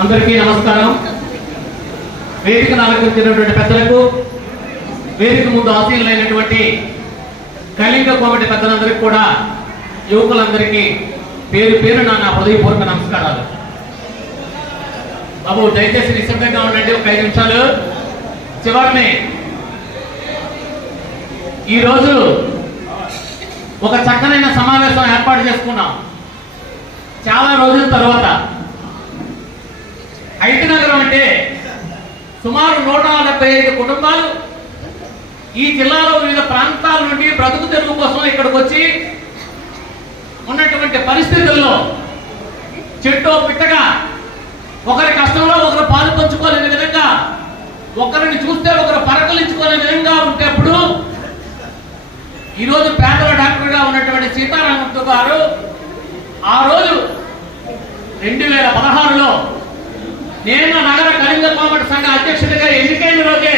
అందరికీ నమస్కారం. వేదికను అలంకరించినటువంటి పెద్దలకు వేదిక ముందు ఆశీనులైనటువంటి కళింగ కోమటి పెద్దలందరికీ కూడా యువకులందరికీ పేరు పేరు నా నా హృదయపూర్వక నమస్కారాలు. బాబు దయచేసి నిశ్శబ్దంగా ఉండండి ఒక ఐదు నిమిషాలు. చివరిని ఈరోజు ఒక చక్కనైన సమావేశం ఏర్పాటు చేసుకున్నాం. చాలా రోజుల తర్వాత ఐటి నగరం అంటే సుమారు నూట డెబ్బై ఐదు కుటుంబాలు. ఈ జిల్లాలో వివిధ ప్రాంతాల నుండి బ్రతుకు తెరుగు కోసం ఇక్కడికి వచ్చి ఉన్నటువంటి పరిస్థితుల్లో చెట్టు పిట్టగా ఒకరి కష్టంలో ఒకరు పాలు పంచుకోలేని విధంగా ఒకరిని చూస్తే ఒకరు పరకలించుకోలేని విధంగా ఉంటేప్పుడు ఈరోజు పేదల డాక్టర్గా ఉన్నటువంటి సీతారామంతో గారు ఆ రోజు రెండు వేల పదహారులో నేను నగర కళింగ కోమటి సంఘ అధ్యక్షుడిగా ఎన్నికైన రోజే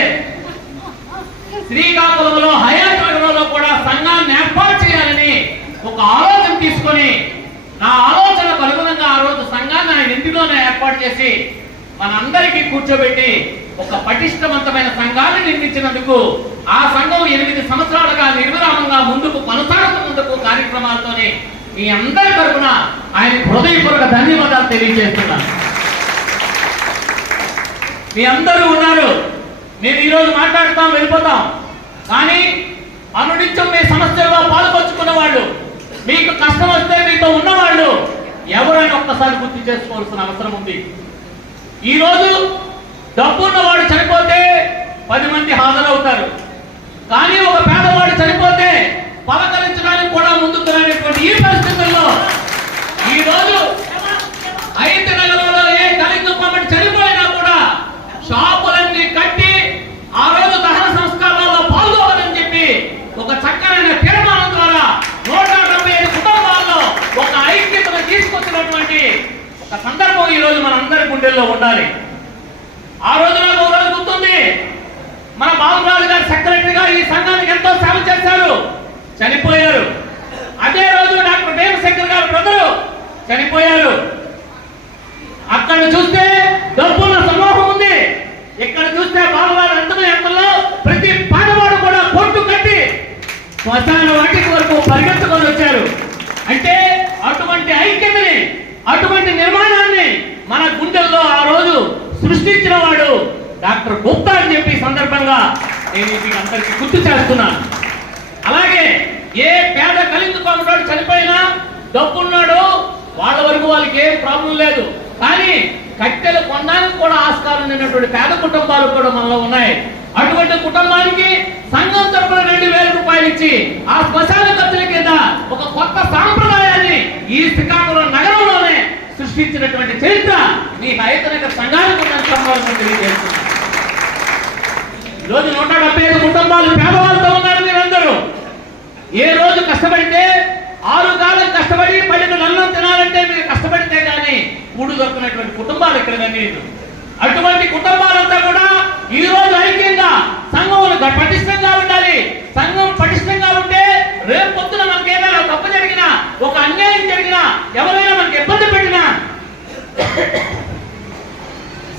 శ్రీకాకుళంలో హయాత్ నగరంలో కూడా సంఘాన్ని ఏర్పాటు చేయాలని ఒక ఆలోచన తీసుకొని నా ఆలోచనకు అనుగుణంగా ఆ రోజు సంఘాన్ని ఆయన ఇంటిలోనే ఏర్పాటు చేసి మనందరికీ కూర్చోబెట్టి ఒక పటిష్టవంతమైన సంఘాన్ని నిర్మించినందుకు ఆ సంఘం ఎనిమిది సంవత్సరాలుగా నిర్విరామంగా ముందుకు కొనసాగుతున్నందుకు కార్యక్రమాలతోనే మీ అందరి తరఫున ఆయన హృదయపూర్వక ధన్యవాదాలు తెలియజేస్తున్నాను. మీ అందరూ ఉన్నారు. మేము ఈరోజు మాట్లాడుతాం వెళ్ళిపోతాం. కానీ అనునిత్యం మీ సమస్యల్లో పాల్పంచుకున్న వాళ్ళు మీకు కష్టం వస్తే మీతో ఉన్నవాళ్ళు ఎవరైనా ఒక్కసారి గుర్తు చేసుకోవాల్సిన అవసరం ఉంది. ఈరోజు డబ్బు డబ్బున్నవాడు చనిపోతే పది మంది హాజరవుతారు. కానీ ఒక పేదవాడు చనిపోతే పలక కూడా ముందుకు రానటువంటి ఈ పరిస్థితుల్లో ఈ రోజు ఐదు నగరంలో ఏ కలింగ కమిటీ చనిపోయినా కూడా షాపులన్నీ కట్టి ఆ రోజు దహన సంస్కారాల్లో పాల్గొవాలని చెప్పి ఒక చక్కనైన తీర్మానం ద్వారా నూట డెబ్బై ఐదు కుటుంబాల్లో ఒక ఐక్యతను తీసుకొచ్చినటువంటి ఒక సందర్భం రోజు మన అందరి గుండెల్లో ఉండాలి. ఆ రోజు నాకు ఒక రోజు గుర్తుంది. మన బాబురాజు గారు సెక్రటరీగా ఈ సంఘానికి ఎంతో సేవ చేశారు. చనిపోయారు. అదే రోజు డాక్టర్ భీమశంకర్ గారు బ్రదరు చనిపోయారు. అక్కడ చూస్తే డబ్బుల సమూహం ఉంది. ఇక్కడ చూస్తే బాబుగారు అందరూ ఎంతలో ప్రతి పాడవాడు కూడా కొట్టు కట్టి శ్మశాన వాటికి వరకు పరిగెత్తుకొని వచ్చారు. అంటే అటువంటి ఐక్యతని అటువంటి నిర్మాణం మన గుండెల్లో ఆ రోజు సృష్టించిన వాడు డాక్టర్ గుప్తా అని చెప్పి సందర్భంగా నేను మీకు అందరికి గుర్తు చేస్తున్నాను. అలాగే ఏ పేద కలిందు చనిపోయినా డబ్బున్నాడు వాళ్ళ వరకు వాళ్ళకి ఏం ప్రాబ్లం లేదు. కానీ కట్టెలు కొనడానికి కూడా ఆస్కారం లేనటువంటి పేద కుటుంబాలు కూడా మనలో ఉన్నాయి. అటువంటి కుటుంబానికి సంఘం తరపున రెండు వేల రూపాయలు ఇచ్చి ఆ శ్మశాన ఖర్చుల కింద ఒక కొత్త సాంప్రదాయాన్ని ఈ శ్రీకాకుళం సృష్టించినటువంటి చరిత్ర మీ హైతనగర్ సంఘాలకు ఉందని తెలియజేస్తున్నారు తెలియజేస్తున్నాను నూట డెబ్బై ఐదు కుటుంబాలు పేదవాళ్ళతో ఉన్నారు మీరందరూ ఏ రోజు కష్టపడితే ఆరు కాలం కష్టపడి పన్నెండు నల్లం తినాలంటే మీరు కష్టపడితే కానీ కూడు దొరికినటువంటి కుటుంబాలు ఇక్కడ అటువంటి కుటుంబాలంతా కూడా ఈ రోజు ఐక్యంగా సంఘం పటిష్టంగా ఉండాలి సంఘం పటిష్టంగా ఉంటే రేపు పొద్దున మనకి ఏదైనా తప్పు జరిగినా ఒక అన్యాయం జరిగినా ఎవరైనా మనకి ఇబ్బంది పెట్టినా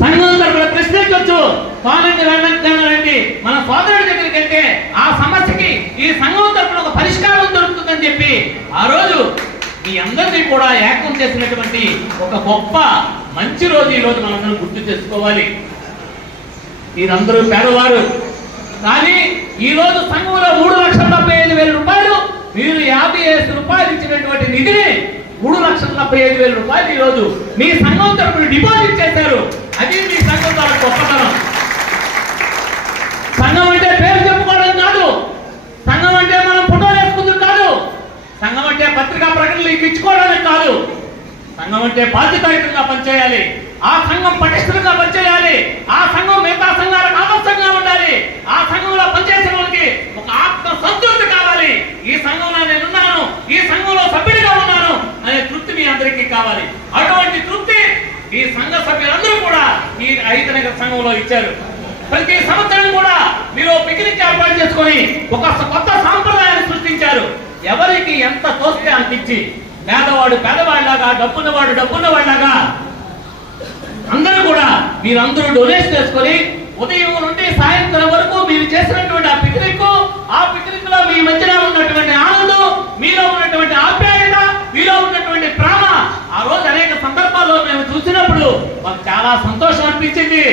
సంఘం తరపున ప్రశ్నించవచ్చు కాలండి వెళ్ళండి మన సోదరుడి దగ్గరికి వెళ్తే ఆ సమస్యకి ఈ సంఘం తరపున ఒక పరిష్కారం దొరుకుతుందని చెప్పి ఆ రోజు మీ అందరినీ కూడా ఏకం చేసినటువంటి ఒక గొప్ప మంచి రోజు ఈ రోజు మనందరం గుర్తు చేసుకోవాలి. మీరందరూ పేదవారు. కానీ ఈ రోజు సంఘంలో మూడు లక్షల డెబ్బై ఐదు వేల రూపాయలు మీరు యాభై ఐదు రూపాయలు ఇచ్చినటువంటి నిధిని మూడు లక్షల డెబ్బై ఐదు వేల రూపాయలు ఈ రోజు మీ సంఘం తరపున డిపాజిట్ చేశారు. అది మీ సంఘం ద్వారా గొప్పతనం. సంఘం అంటే పేరు చెప్పుకోవడం కాదు. సంఘం అంటే మనం ఫోటోలు వేసుకుంది కాదు. సంఘం అంటే పత్రికా ప్రకటనలు ఇచ్చుకోవడానికి కాదు. సంఘం అంటే బాధ్యతాయుతంగా పనిచేయాలి. ఆ సంఘం పటిష్టంగా పనిచేయాలి ఆ సంఘం మిగతా సంఘాలకు ఆదర్శంగా ఉండాలి ఆ సంఘంలో పనిచేసిన వాళ్ళకి ఒక ఆత్మ సంతృప్తి కావాలి ఈ సంఘంలో నేనున్నాను ఈ సంఘంలో సభ్యుడిగా ఉన్నాను అనే తృప్తి మీ అందరికీ అటువంటి తృప్తి ఈ సంఘ సభ్యులందరూ కూడా ఈ ఐదు సంఘంలో ఇచ్చారు. ప్రతి సంవత్సరం కూడా మీరు పిక్నిక్ ఏర్పాటు చేసుకొని ఒక కొత్త సాంప్రదాయాన్ని సృష్టించారు. ఎవరికి ఎంత తోస్తే అంత ఇచ్చి పేదవాడు పేదవాడిలాగా డబ్బున్నవాడు డబ్బున్నవాడిలాగా అందరూ కూడా మీరందరూ డొనేషన్ చేసుకొని ఉదయం నుండి సాయంత్రం వరకు మీరు చేసినటువంటి ఆ పిక్నిక్ ఆ పిక్నిక్లో మీ మధ్యన ఉన్నటువంటి ఆనందం ఆ రోజు అనేక సందర్భాల్లో మేము చూసినప్పుడు మాకు చాలా సంతోషం అనిపించింది.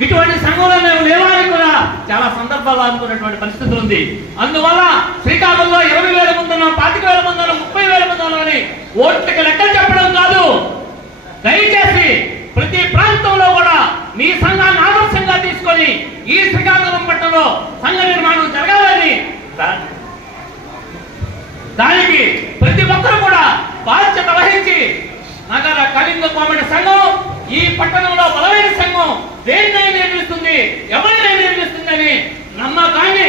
ఇటువంటి సంఘంలో మేము లేవని కూడా చాలా సందర్భాలు అనుకున్నటువంటి పరిస్థితి ఉంది. అందువల్ల శ్రీకాకుళంలో ఇరవై వేల మంది పాతిక వేల మంది ముప్పై వేల మంది అని ఓట్లకి లెక్కలు చెప్పడం కాదు. దయచేసి ప్రతి ప్రాంతంలో కూడా మీ సంఘాన్ని ఆదర్శంగా తీసుకొని ఈ శ్రీకాకుళం పట్టణంలో సంఘ నిర్మాణం జరగాలని దా- దానికి ప్రతి ఒక్కరు కూడా బాధ్యత వహించి నగర కళింగ కోమటి సంఘం ఈ పట్టణంలో బలమైన సంఘం దేన్నైనా నిర్మిస్తుంది ఎవరినైనా నిర్మిస్తుందని నమ్మకాన్ని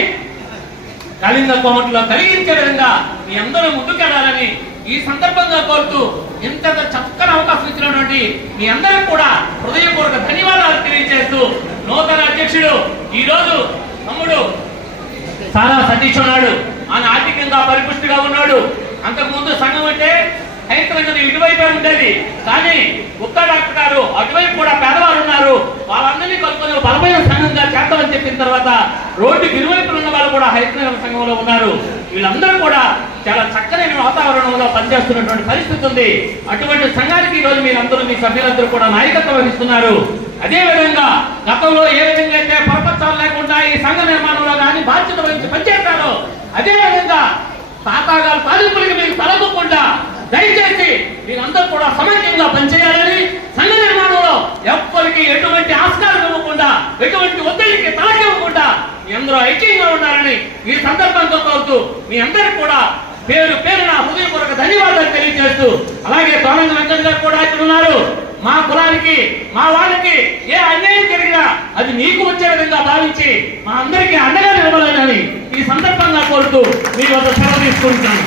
కళింగ కోమటిలో కలిగించే విధంగా మీ అందరూ ముందుకెళ్ళాలని ఈ సందర్భంగా కోరుతూ ఇంత చక్కని అవకాశం ఇచ్చినటువంటి మీ అందరికి కూడా హృదయపూర్వక ధన్యవాదాలు తెలియజేస్తూ నూతన అధ్యక్షుడు ఈ రోజు తమ్ముడు సారా సతీష్ ఉన్నాడు. ఆయన ఆర్థికంగా పరిపుష్టిగా ఉన్నాడు. అంతకుముందు సంఘం అంటే హైదరాబాద్ ఇటువైపే ఉండేది. కానీ ఉత్తా డాక్టర్ గారు అటువైపు కూడా పేదవారు ఉన్నారు. వాళ్ళందరినీ కలుపుకొని బలమైన సంఘంగా చేద్దామని చెప్పిన తర్వాత రోడ్డుకి ఇరువైపులు ఉన్న వాళ్ళు కూడా హైదరాబాద్ సంఘంలో ఉన్నారు. వీళ్ళందరూ కూడా చాలా చక్కనైన వాతావరణంలో పనిచేస్తున్నటువంటి పరిస్థితి ఉంది. అటువంటి సంఘానికి ఈ రోజు మీరందరూ మీ సభ్యులందరూ కూడా నాయకత్వం వహిస్తున్నారు. అదే విధంగా గతంలో ఏ విధంగా అయితే పరపత్రాలు లేకుండా ఈ సంఘ నిర్మాణంలో కానీ బాధ్యత వహించి పనిచేస్తారో అదే విధంగా తాతాగారు తాలింపులకి మీరు తలగకుండా దయచేసి మీరందరూ కూడా సమైక్యంగా పనిచేయాలని సంఘ నిర్మాణంలో ఎవ్వరికి ఎటువంటి ఆస్కారం ఇవ్వకుండా ఎటువంటి ఒత్తిడికి తలకివ్వకుండా మీ అందరూ ఐక్యంగా ఉండాలని ఈ సందర్భంతో కోరుతూ మీ అందరికి కూడా పేరు పేరున హృదయపూర్వక ధన్యవాదాలు తెలియజేస్తూ అలాగే తోనంద వెంకట్ గారు కూడా ఇక్కడ ఉన్నారు. మా కులానికి మా వాళ్ళకి ఏ అన్యాయం జరిగినా అది నీకు వచ్చే విధంగా భావించి మా అందరికీ అండగా నిలవాలని ఈ సందర్భంగా కోరుతూ మీ వద్ద సెలవు తీసుకుంటున్నాను.